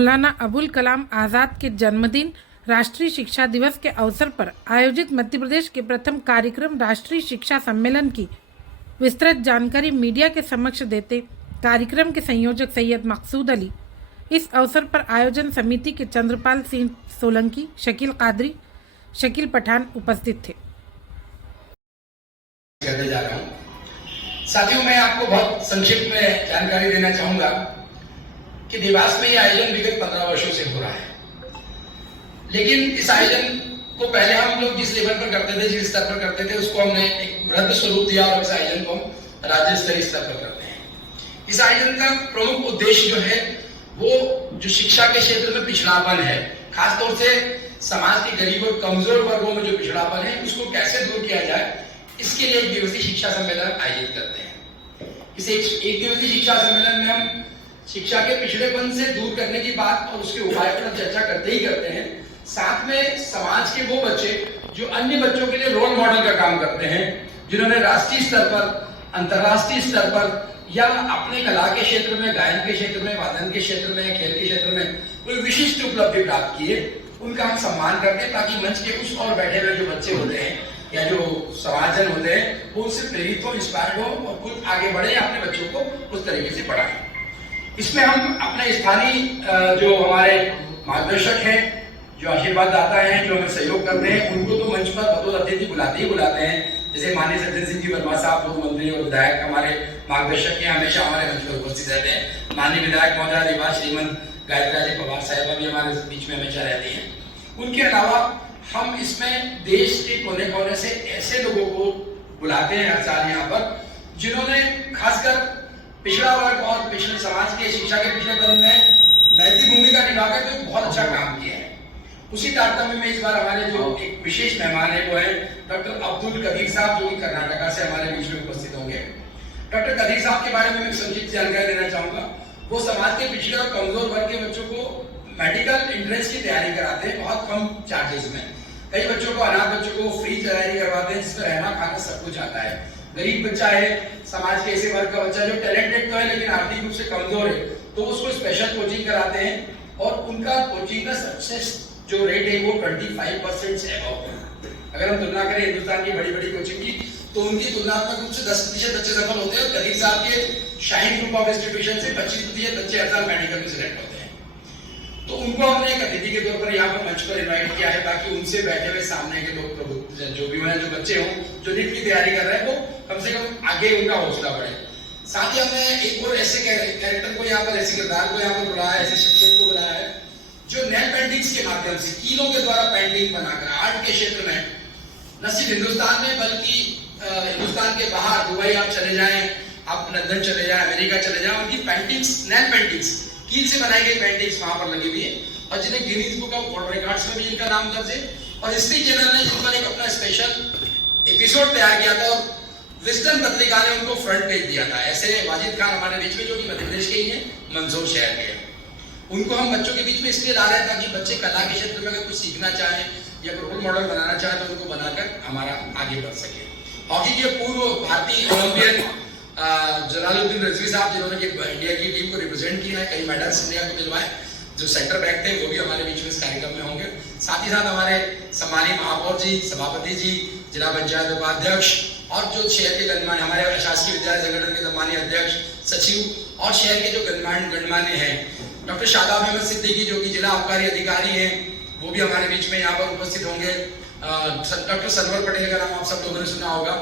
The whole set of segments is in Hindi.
मौलाना अबुल कलाम आज़ाद के जन्मदिन राष्ट्रीय शिक्षा दिवस के अवसर पर आयोजित मध्य प्रदेश के प्रथम कार्यक्रम राष्ट्रीय शिक्षा सम्मेलन की विस्तृत जानकारी मीडिया के समक्ष देते कार्यक्रम के संयोजक सैयद मकसूद अली, इस अवसर पर आयोजन समिति के चंद्रपाल सिंह सोलंकी, शकील कादरी, शकील पठान उपस्थित थे। करने जा रहा हूं। साथियों, मैं आपको बहुत संक्षिप्त में जानकारी देना चाहूंगा कि देवास में ये आयोजन विगत 15 वर्षों से हो रहा है, लेकिन इस आयोजन को पहले हम लोग जिस लेवल पर करते थे, जिस स्तर पर करते थे, उसको हमने एक वृहद स्वरूप दिया और इस आयोजन को हम राज्य स्तरीय स्तर पर करते हैं। इस आयोजन का प्रमुख उद्देश्य जो है वो जो शिक्षा के क्षेत्र में पिछड़ापन है, खासतौर से समाज के गरीब और कमजोर वर्गों में जो पिछड़ापन है, उसको कैसे दूर किया जाए, इसके लिए एक दिवसीय शिक्षा सम्मेलन आयोजित करते हैं। इस एक दिवसीय शिक्षा सम्मेलन में हम शिक्षा के पिछड़ेपन से दूर करने की बात और उसके उपाय पर चर्चा करते ही करते हैं। साथ में समाज के वो बच्चे जो अन्य बच्चों के लिए रोल मॉडल का काम करते हैं, जिन्होंने राष्ट्रीय स्तर पर, अंतर्राष्ट्रीय स्तर पर या अपने कला के क्षेत्र में, गायन के क्षेत्र में, वादन के क्षेत्र में, खेल के क्षेत्र में कोई विशिष्ट उपलब्धि प्राप्त की है, उनका हम सम्मान करते हैं, ताकि मंच के कुछ और बैठे हुए जो बच्चे होते हैं या जो समाजजन होते हैं वो उससे प्रेरित हो, इंस्पायर्ड हो और खुद आगे बढ़े, अपने बच्चों को उस तरीके से पढ़ाएं। इसमें हम अपने स्थानीय जो हमारे मार्गदर्शक हैं, जो आशीर्वाद दाता हैं, जो हमें सहयोग करते हैं, उनको तो मंच पर बतौर अतिथि बुलाते ही बुलाते हैं। जैसे माननीय सज्जन सिंह जी वर्मा साहब, पूर्व मंत्री और विधायक हमारे मार्गदर्शक के हमेशा हमारे मंच पर उपस्थित रहते हैं। माननीय विधायक महोदय रीवा श्रीमंत गायत्रा जी पवार साहिबा भी हमारे बीच में हमेशा रहती हैं। उनके अलावा हम इसमें देश के कोने कोने से ऐसे लोगों को बुलाते हैं हर साल यहाँ पर, जिन्होंने खासकर पिछड़ा वर्ग और पिछड़े समाज के शिक्षा के पिछड़ेपन में नैतिक भूमिका निभाकर तो बहुत अच्छा काम किया है। उसी तारतम्य में इस बार हमारे जो एक विशेष मेहमान है वो है डॉक्टर अब्दुल कदीर साहब, जो कि कर्नाटका से हमारे बीच में उपस्थित होंगे। डॉक्टर कदीर साहब के बारे में मैं संक्षिप्त जानकारी देना चाहूंगा। वो समाज के पिछड़े और कमजोर वर्ग के बच्चों को मेडिकल एंट्रेंस की तैयारी कराते हैं बहुत कम चार्जेस में। कई बच्चों को, अनाथ बच्चों को फ्री तैयारी करवाते हैं, जिसमें रहना खाना सब कुछ आता है। गरीब बच्चा है, समाज के ऐसे वर्ग का बच्चा जो टैलेंटेड तो है लेकिन आर्थिक रूप से कमजोर है, तो उसको स्पेशल कोचिंग कराते हैं और उनका कोचिंग का सक्सेस जो रेट है वो 25% से अबव है। अगर हम तुलना करें हिंदुस्तान की बड़ी बड़ी कोचिंग की, तो उनकी तुलनात्मक रूप से 10% बच्चे सफल होते हैं। कदीर साहब के शाइन ग्रुप ऑफ इंस्टीट्यूशन से 25% बच्चे हर साल मेडिकल में सिलेक्ट होते हैं। तो उनको हमने एक अतिथि के तौर पर यहाँ पर मंच पर इनवाइट किया है, ताकि उनसे बैठे हुए सामने के लोग जो भी जो बच्चे हों जो नीट की तैयारी कर रहे हैं, वो कम से कम आगे उनका हौसला बढ़े। साथ ही हमने एक और ऐसे कैरेक्टर को यहाँ पर, ऐसे किरदार को यहाँ पर बुलाया है, ऐसे शख्सियत को बुलाया है, जो नेल पेंटिंग्स के माध्यम से, कीलों के द्वारा पेंटिंग बनाकर आर्ट के क्षेत्र में न सिर्फ हिंदुस्तान में बल्कि हिंदुस्तान के बाहर, दुबई आप चले जाएं, आप लंदन चले जाएं, अमेरिका चले जाएं, उनकी पेंटिंग्स, नेल पेंटिंग्स, कील से बनाई गई पेंटिंग्स वहां पर लगी हुई है और जिन्हें Guinness book of world records में भी इनका नाम दर्ज है। और हिस्ट्री चैनल ने जिन पर एक अपना स्पेशल एपिसोड तैयार किया था और विजडम पत्रिका ने उनको फ्रंट पेज दिया था। ऐसे वाजिद खान हमारे बीच में, जो कि मध्य प्रदेश के ही हैं, मंदसौर शहर के हैं। उनको हम बच्चों के बीच में इसलिए ला रहे हैं ताकि बच्चे कला के क्षेत्र में अगर कुछ सीखना चाहें या रोल मॉडल बनाना चाहें तो उनको बनाकर हमारा आगे बढ़ सके। हॉकी के पूर्व भारतीय ओलंपियन जलालुद्दीन रजवी साहब, जिन्होंने इंडिया की टीम को रिप्रेजेंट किया है, कई मेडल्स इंडिया को दिलवाए, जो सेंटर बैक थे, वो भी हमारे बीच में इस कार्यक्रम में होंगे। साथ ही साथ हमारे सम्मानीय महापौर जी, सभापति जी, जिला पंचायत उपाध्यक्ष और जो शहर के गणमान्य, हमारे शासकीय विद्यालय संगठन के सम्मानीय अध्यक्ष, सचिव और शहर के जो गणमान्य हैं, डॉक्टर शादाब अहमद सिद्दीकी, जो कि जिला आबकारी अधिकारी हैं, वो भी हमारे बीच में यहाँ पर उपस्थित होंगे। डॉक्टर सरवर पटेल का नाम आप सब लोगों ने सुना होगा,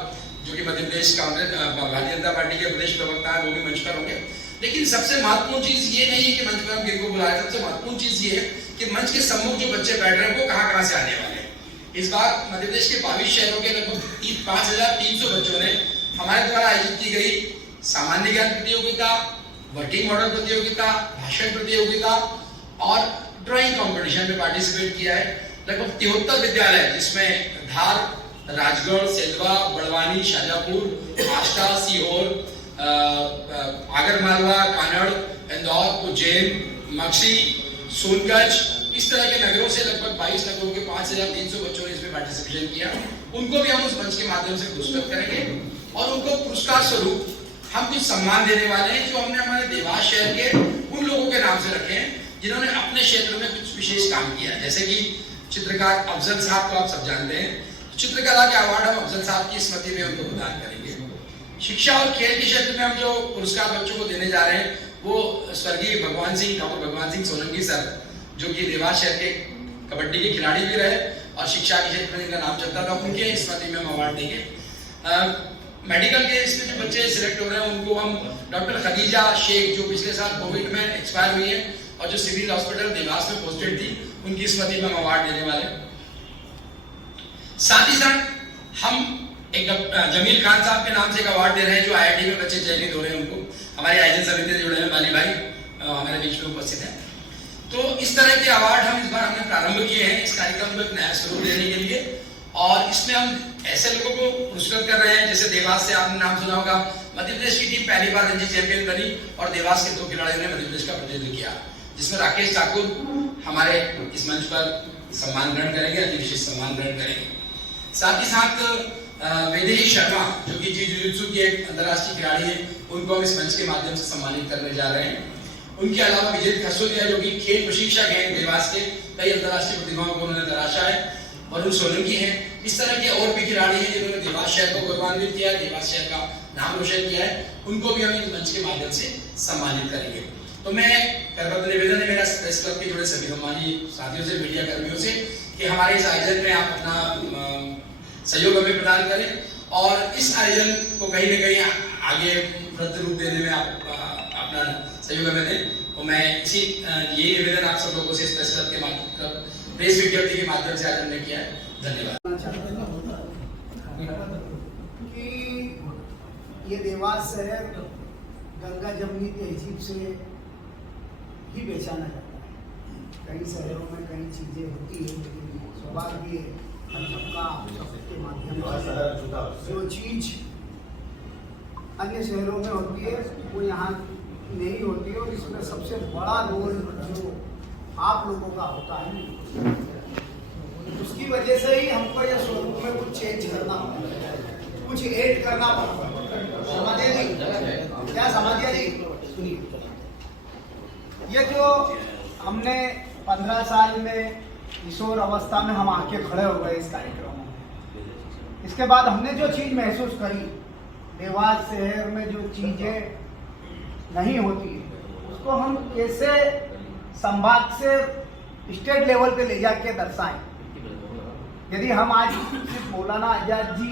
जो कि मध्य प्रदेश कांग्रेस भारतीय जनता पार्टी के प्रदेश प्रवक्ता है, वो भी मंच पर होंगे। लेकिन सबसे महत्वपूर्ण चीज ये नहीं है कि मंच पर हम किनको बुलाए, सबसे महत्वपूर्ण चीज ये है कि मंच के सम्मुख जो बच्चे बैठ रहे हैं वो कहाँ से आने वाले हैं। इस बार मध्य प्रदेश के 22 शहरों के लगभग 5300 बच्चों ने हमारे द्वारा आयोजित की गई सामान्य ज्ञान प्रतियोगिता, वर्किंग मॉडल प्रतियोगिता, भाषण प्रतियोगिता और ड्राइंग कॉम्पिटिशन में पार्टिसिपेट किया है। लगभग 73 विद्यालय, जिसमें धार, राजगढ़, सेंधवा, बड़वानी, शाजापुर, आष्टा, सीहोर, आगरमालवा, कानड़, इंदौर, उज्जैन, मक्सी, सोनगंज, इस तरह के नगरों से लगभग 22 नगरों के 5300 बच्चों ने इसमें पार्टिसिपेशन किया। उनको भी हम उस मंच के माध्यम से पुरस्कृत करेंगे और उनको पुरस्कार स्वरूप हम कुछ सम्मान देने वाले हैं, जो हमने हमारे देवास शहर के उन लोगों के नाम से रखे हैं जिन्होंने अपने क्षेत्र में कुछ विशेष काम किया। जैसे कि चित्रकार अफजल साहब को आप सब जानते हैं, चित्रकला के अवार्ड हम अफजल साहब की स्मृति में उनको प्रदान करेंगे। शिक्षा और खेल के क्षेत्र में हम जो पुरस्कार बच्चों को देने जा रहे हैं वो स्वर्गीय भगवान सिंह, डॉक्टर भगवान सिंह सोलंकी सर, जो कि देवास शहर के कबड्डी के खिलाड़ी भी रहे और शिक्षा के क्षेत्र में इनका नाम चलता था, उनके स्मृति में हम अवार्ड देंगे। मेडिकल के इसमें जो बच्चे सिलेक्ट हो रहे हैं उनको हम डॉक्टर खदीजा शेख, जो पिछले साल कोविड में एक्सपायर हुई है और जो सिविल हॉस्पिटल देवास में पोस्टेड थी, उनकी स्मृति में हम अवार्ड देने वाले। साथ ही साथ हम एक जमील खान साहब के नाम से एक अवार्ड दे रहे हैं, जो IIT में बच्चे चयनित हो रहे हैं, उनको हमारे आयोजन समिति से जुड़े हैं, बाली भाई हमारे बीच में उपस्थित हैं। तो इस तरह के अवार्ड हम इस बार हमने प्रारंभ किए हैं इस कार्यक्रम को एक नया स्वरूप देने के लिए, और इसमें हम ऐसे लोगों को पुरस्कृत कर रहे हैं। जैसे देवास से आपने नाम सुना होगा, मध्य प्रदेश की टीम पहली बार रणजी चैंपियन बनी और देवास के 2 खिलाड़ियों ने मध्य प्रदेश का प्रतिनिधित्व किया, जिसमें राकेश ठाकुर हमारे इस मंच पर सम्मान ग्रहण करेंगे, अति विशेष सम्मान ग्रहण करेंगे। साथ ही साथ वैदेही शर्मा, जो कि जिu-jitsu की एक अंतर्राष्ट्रीय खिलाड़ी है, उनको हम इस मंच के माध्यम से सम्मानित करने जा रहे हैं। उनके अलावा विजय खसोदिया, जो कि खेल प्रशिक्षक हैं देवास के, कई अंतर्राष्ट्रीय प्रतिभाओं को उन्होंने तराशा है, वरुण सोलंकी हैं। इस तरह के और भी खिलाड़ी हैं जिन्होंने देवास शहर को गौरवान्वित किया, देवास शहर का नाम रोशन किया है, उनको भी हम इस मंच के माध्यम से सम्मानित करेंगे। तो मैं करबद्ध निवेदन है मेरा प्रेस क्लब के जुड़े सभी सम्मानीय साथियों से, मीडिया कर्मियों से, कि हमारे इस आयोजन में आप अपना सहयोग हमें प्रदान करें और इस आयोजन को कहीं न कहीं आगे वृद्ध रूप देने में आप अपना सहयोग हमें दें। तो मैं यही निवेदन आप सब लोगों से इस प्रेस क्लब के माध्यम, प्रेस विज्ञप्ति के माध्यम से आज हमने किया है। धन्यवाद। कि ये देवास शहर गंगा जमुनी तहजीब से ही पहचाना जाता है। कई शहरों में कई चीजें होती है, लेकिन सौभाग्य हम सबके माध्यम से जो चीज अन्य शहरों में होती है वो यहाँ नहीं होती है, और इसमें सबसे बड़ा रोल जो आप लोगों का होता है, उसकी वजह से ही हमको ये स्वरूप में कुछ चेंज करना पड़ता है, कुछ ऐड करना पड़ता है। समाधिया जी, क्या समाधिया जी सुनिए, ये जो हमने 15 साल में किशोर अवस्था में हम आके खड़े हो गए इस कार्यक्रम में, इसके बाद हमने जो चीज महसूस करी, देवास शहर में जो चीजें नहीं होती है उसको हम कैसे संभाग से स्टेट लेवल पे ले जाके दर्शाएं। यदि हम आज सिर्फ मौलाना आजाद जी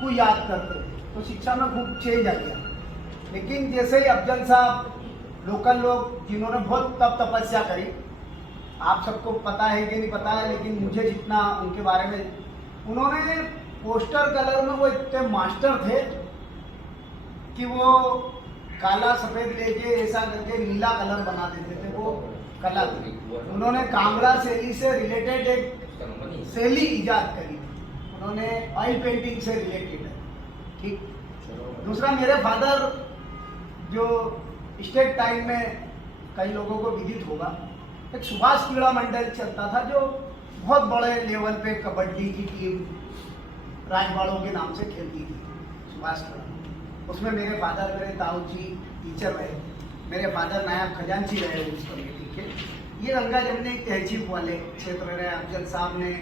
को याद करते तो शिक्षा में खूब चेंज आ गया, लेकिन जैसे ही अफजल साहब, लोकल लोग जिन्होंने बहुत तपस्या करी, आप सबको पता है कि नहीं पता है, लेकिन मुझे जितना उनके बारे में, उन्होंने पोस्टर कलर में वो इतने मास्टर थे कि वो काला सफेद लेके ऐसा करके नीला कलर बना देते थे, वो कला थी। उन्होंने कांगड़ा शैली से रिलेटेड एक शैली इजाद करी, उन्होंने ऑयल पेंटिंग से रिलेटेड है, ठीक। दूसरा, मेरे फादर जो स्टेट टाइम में कई लोगों को विदित होगा, एक सुभाष क्रीड़ा मंडल चलता था जो बहुत बड़े लेवल पे कबड्डी की टीम राजवाड़ों के नाम से खेलती थी, सुभाष क्रीड़ा। उसमें मेरे फादर, मेरे ताऊ जी टीचर रहे, मेरे फादर नायब खजांची रहे उस कमेटी के। ये गंगा जमुनी तहजीब वाले क्षेत्र रहे। अफजल साहब ने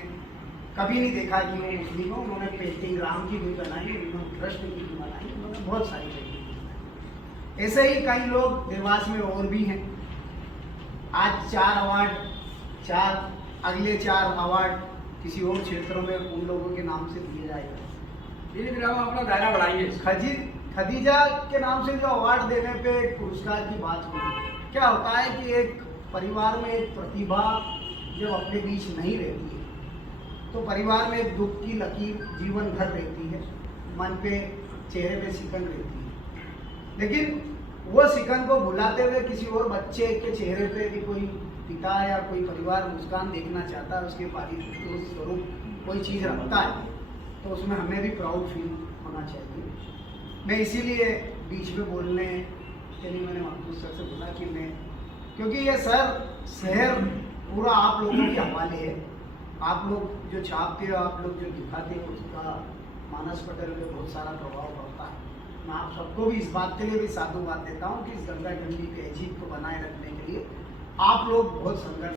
कभी नहीं देखा कि वो मुस्लिम हो, उन्होंने पेंटिंग राम की भी बनाई, उन्होंने कृष्ण की भी बनाई, उन्होंने बहुत सारी पेंटिंग। ऐसे ही कई लोग देवास में और भी हैं। आज 4 अवार्ड, 4 अगले 4 अवार्ड किसी और क्षेत्रों में उन लोगों के नाम से दिए जाएगा। धीरे-धीरे हम अपना दायरा बढ़ाएंगे। खदीजा के नाम से जो अवार्ड देने पे एक पुरस्कार की बात हुई, क्या होता है कि एक परिवार में एक प्रतिभा जब अपने बीच नहीं रहती है तो परिवार में एक दुख की लकीर जीवन भर रहती है, मन पे, चेहरे पे सिकन रहती है। लेकिन वो सिकन को भुलाते हुए किसी और बच्चे के चेहरे पे भी कोई पिता या कोई परिवार मुस्कान देखना चाहता है, उसके पारित स्वरूप कोई चीज़ रखता है, तो उसमें हमें भी प्राउड फील होना चाहिए। मैं इसीलिए बीच में बोलने के लिए मैंने महफूज सर से बोला कि मैं, क्योंकि ये शहर पूरा आप लोगों के हवाले है। आप लोग जो छापते हो, आप लोग जो दिखाते हो, उसका मानस पटल पे बहुत सारा प्रभाव पड़ता है। मैं आप सबको भी इस बात के लिए भी साधुवाद देता हूँ कि इस गंगा जमुनी तहजीब को बनाए रखने के लिए आप लोग बहुत संघर्ष